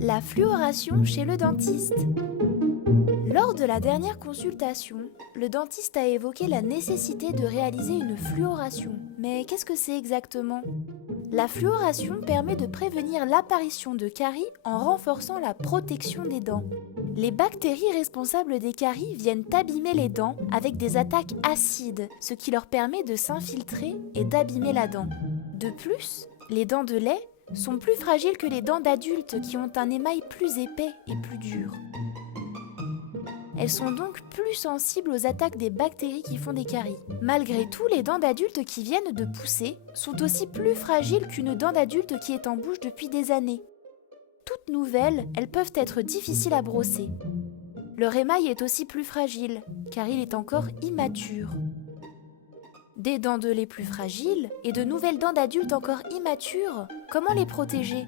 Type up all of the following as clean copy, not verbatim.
La fluoration chez le dentiste. Lors de la dernière consultation, le dentiste a évoqué la nécessité de réaliser une fluoration. Mais qu'est-ce que c'est exactement ? La fluoration permet de prévenir l'apparition de caries en renforçant la protection des dents. Les bactéries responsables des caries viennent abîmer les dents avec des attaques acides, ce qui leur permet de s'infiltrer et d'abîmer la dent. De plus, les dents de lait sont plus fragiles que les dents d'adultes qui ont un émail plus épais et plus dur. Elles sont donc plus sensibles aux attaques des bactéries qui font des caries. Malgré tout, les dents d'adultes qui viennent de pousser sont aussi plus fragiles qu'une dent d'adulte qui est en bouche depuis des années. Toutes nouvelles, elles peuvent être difficiles à brosser. Leur émail est aussi plus fragile, car il est encore immature. Des dents de lait plus fragiles et de nouvelles dents d'adultes encore immatures, comment les protéger ?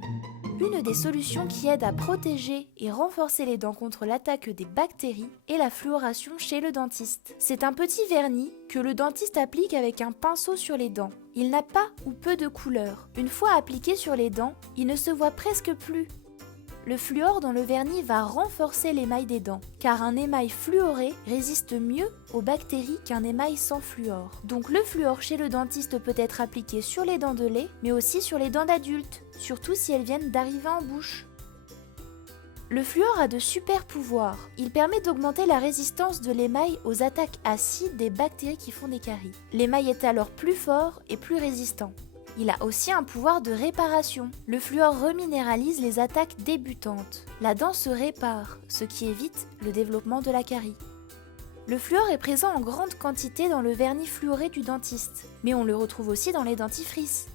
Une des solutions qui aide à protéger et renforcer les dents contre l'attaque des bactéries est la fluoration chez le dentiste. C'est un petit vernis que le dentiste applique avec un pinceau sur les dents. Il n'a pas ou peu de couleur. Une fois appliqué sur les dents, il ne se voit presque plus. Le fluor dans le vernis va renforcer l'émail des dents, car un émail fluoré résiste mieux aux bactéries qu'un émail sans fluor. Donc le fluor chez le dentiste peut être appliqué sur les dents de lait, mais aussi sur les dents d'adultes, surtout si elles viennent d'arriver en bouche. Le fluor a de super pouvoirs. Il permet d'augmenter la résistance de l'émail aux attaques acides des bactéries qui font des caries. L'émail est alors plus fort et plus résistant. Il a aussi un pouvoir de réparation. Le fluor reminéralise les attaques débutantes. La dent se répare, ce qui évite le développement de la carie. Le fluor est présent en grande quantité dans le vernis fluoré du dentiste, mais on le retrouve aussi dans les dentifrices.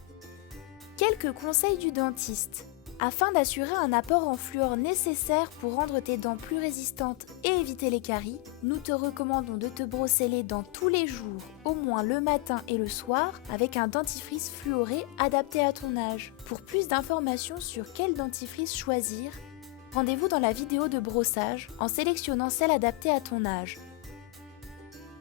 Quelques conseils du dentiste. Afin d'assurer un apport en fluor nécessaire pour rendre tes dents plus résistantes et éviter les caries, nous te recommandons de te brosser les dents tous les jours, au moins le matin et le soir, avec un dentifrice fluoré adapté à ton âge. Pour plus d'informations sur quel dentifrice choisir, rendez-vous dans la vidéo de brossage en sélectionnant celle adaptée à ton âge.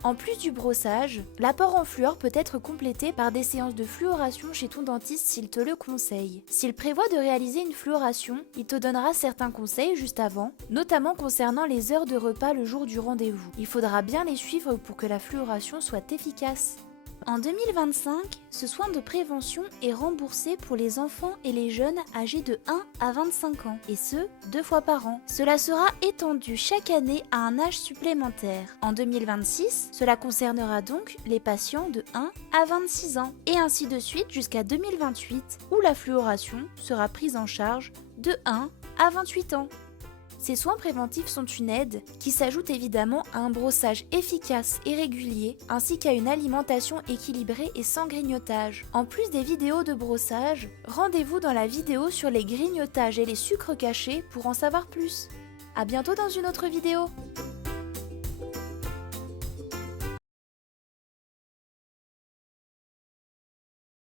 En plus du brossage, l'apport en fluor peut être complété par des séances de fluoration chez ton dentiste s'il te le conseille. S'il prévoit de réaliser une fluoration, il te donnera certains conseils juste avant, notamment concernant les heures de repas le jour du rendez-vous. Il faudra bien les suivre pour que la fluoration soit efficace. En 2025, ce soin de prévention est remboursé pour les enfants et les jeunes âgés de 1 à 25 ans, et ce, 2 fois par an. Cela sera étendu chaque année à un âge supplémentaire. En 2026, cela concernera donc les patients de 1 à 26 ans, et ainsi de suite jusqu'à 2028, où la fluoration sera prise en charge de 1 à 28 ans. Ces soins préventifs sont une aide qui s'ajoute évidemment à un brossage efficace et régulier, ainsi qu'à une alimentation équilibrée et sans grignotage. En plus des vidéos de brossage, rendez-vous dans la vidéo sur les grignotages et les sucres cachés pour en savoir plus. À bientôt dans une autre vidéo.